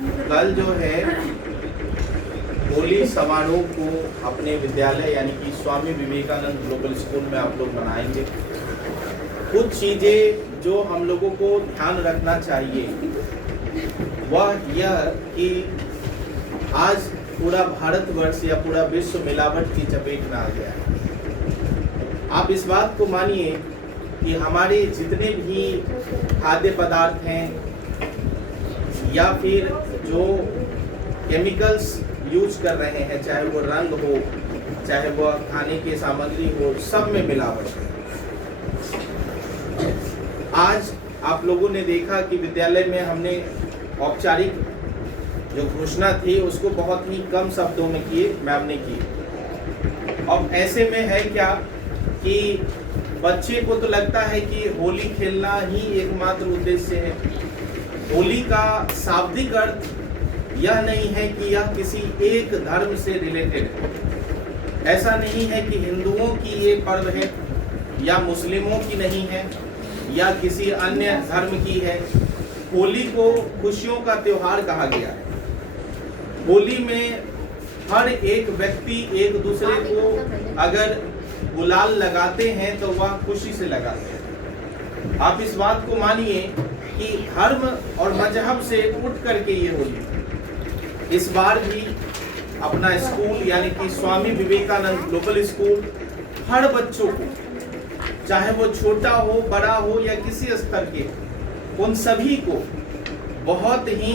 कल जो है होली समारोह को अपने विद्यालय यानी कि स्वामी विवेकानंद ग्लोबल स्कूल में आप लोग मनाएंगे। कुछ चीज़ें जो हम लोगों को ध्यान रखना चाहिए वह यह कि आज पूरा भारतवर्ष या पूरा विश्व मिलावट की चपेट में आ गया है। आप इस बात को मानिए कि हमारे जितने भी खाद्य पदार्थ हैं या फिर जो केमिकल्स यूज कर रहे हैं, चाहे वो रंग हो, चाहे वो खाने की सामग्री हो, सब में मिलावट है। आज आप लोगों ने देखा कि विद्यालय में हमने औपचारिक जो घोषणा थी उसको बहुत ही कम शब्दों में किए, मैम ने की। अब ऐसे में है क्या कि बच्चे को तो लगता है कि होली खेलना ही एकमात्र उद्देश्य है। होली का शाब्दिक अर्थ यह नहीं है कि यह किसी एक धर्म से रिलेटेड है। ऐसा नहीं है कि हिंदुओं की ये पर्व है या मुस्लिमों की नहीं है या किसी अन्य धर्म की है। होली को खुशियों का त्योहार कहा गया है। होली में हर एक व्यक्ति एक दूसरे को अगर गुलाल लगाते हैं तो वह खुशी से लगाते हैं। आप इस बात को मानिए कि धर्म और मजहब से उठ करके ये होली इस बार भी अपना स्कूल यानी कि स्वामी विवेकानंद ग्लोबल स्कूल हर बच्चों को, चाहे वो छोटा हो, बड़ा हो या किसी स्तर के, उन सभी को बहुत ही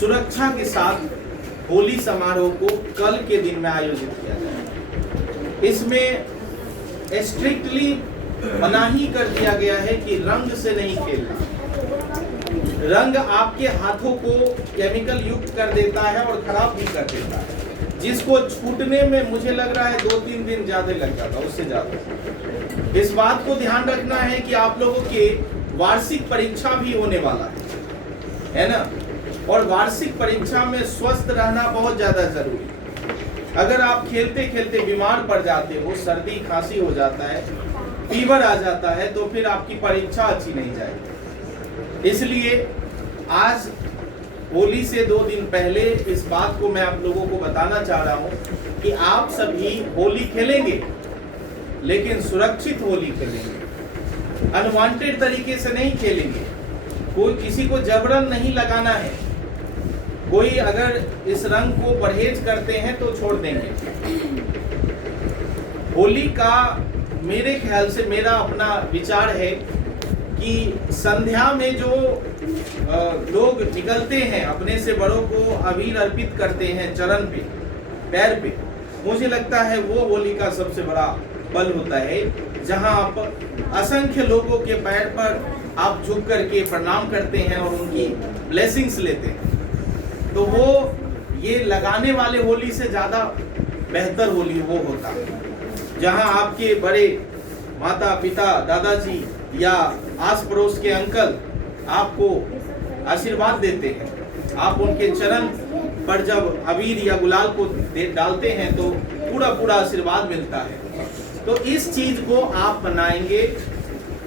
सुरक्षा के साथ होली समारोह को कल के दिन में आयोजित किया जाए। इसमें स्ट्रिक्टली मनाही कर दिया गया है कि रंग से नहीं खेलना। रंग आपके हाथों को केमिकल युक्त कर देता है और खराब भी कर देता है, जिसको छूटने में मुझे लग रहा है 2-3 दिन ज्यादा लग जाता, उससे ज्यादा। इस बात को ध्यान रखना है कि आप लोगों के वार्षिक परीक्षा भी होने वाला है ना, और वार्षिक परीक्षा में स्वस्थ रहना बहुत ज्यादा जरूरी है। अगर आप खेलते खेलते बीमार पड़ जाते हो, सर्दी खांसी हो जाता है, फीवर आ जाता है, तो फिर आपकी परीक्षा अच्छी नहीं जाएगी। इसलिए आज होली से 2 दिन पहले इस बात को मैं आप लोगों को बताना चाह रहा हूं कि आप सभी होली खेलेंगे, लेकिन सुरक्षित होली खेलेंगे। अनवांटेड तरीके से नहीं खेलेंगे। कोई किसी को जबरन नहीं लगाना है। कोई अगर इस रंग को परहेज करते हैं तो छोड़ देंगे। होली का मेरे ख्याल से मेरा अपना विचार है कि संध्या में जो लोग निकलते हैं, अपने से बड़ों को अबीर अर्पित करते हैं चरण पे, पैर पे, मुझे लगता है वो होली का सबसे बड़ा बल होता है, जहां आप असंख्य लोगों के पैर पर आप झुक करके प्रणाम करते हैं और उनकी ब्लेसिंग्स लेते हैं। तो वो ये लगाने वाले होली से ज़्यादा बेहतर होली वो होता है, जहां आपके बड़े माता पिता, दादाजी या आस पड़ोस के अंकल आपको आशीर्वाद देते हैं। आप उनके चरण पर जब अबीर या गुलाल को डालते हैं तो पूरा आशीर्वाद मिलता है। तो इस चीज को आप मनाएंगे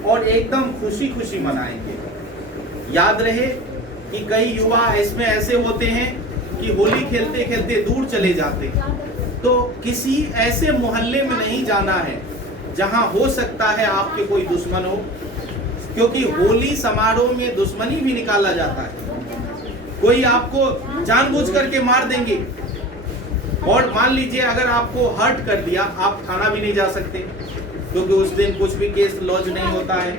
और एकदम खुशी मनाएंगे। याद रहे कि कई युवा इसमें ऐसे होते हैं कि होली खेलते खेलते दूर चले जाते हैं। तो किसी ऐसे मोहल्ले में नहीं जाना है जहां हो सकता है आपके कोई दुश्मन हो, क्योंकि होली समारोह में दुश्मनी भी निकाला जाता है। कोई आपको जानबूझ करके मार देंगे, और मान लीजिए अगर आपको हर्ट कर दिया, आप थाना भी नहीं जा सकते, क्योंकि उस दिन कुछ भी केस लॉन्च नहीं होता है।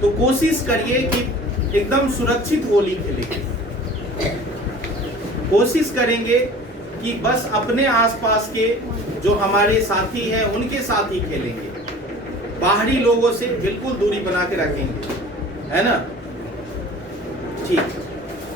तो कोशिश करिए कि एकदम सुरक्षित होली खेलेंगे। कोशिश करेंगे कि बस अपने आसपास के जो हमारे साथी हैं उनके साथ ही खेलेंगे। बाहरी लोगों से बिल्कुल दूरी बना के रखेंगे, है ना? ठीक।